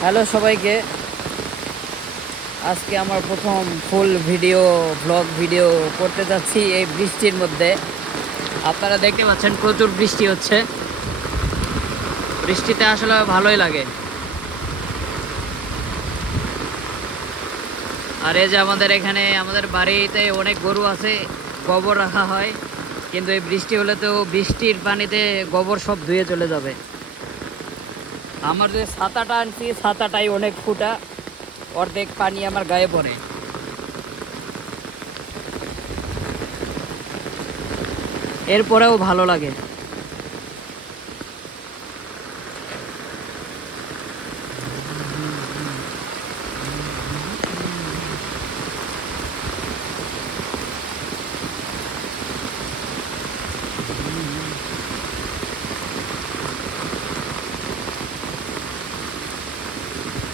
Hello সবাইকে। আজকে আমার প্রথম ফুল ভিডিও ব্লগ ভিডিও করতে যাচ্ছি এই বৃষ্টির মধ্যে। আপনারা দেখতে পাচ্ছেন প্রচুর বৃষ্টি হচ্ছে। বৃষ্টিতে আসলে ভালোই লাগে। আর এই যে আমাদের এখানে আমাদের বাড়িতে অনেক গরু আছে, গোবর রাখা হয়, কিন্তু এই বৃষ্টি হলে তো বৃষ্টির পানিতে গোবর সব ধুয়ে চলে যাবে। আমার যে ছাতাটা আনছি ছাতাটাই অনেক ফুটা, অর্ধেক পানি আমার গায়ে পড়ে। এরপরেও ভালো লাগে।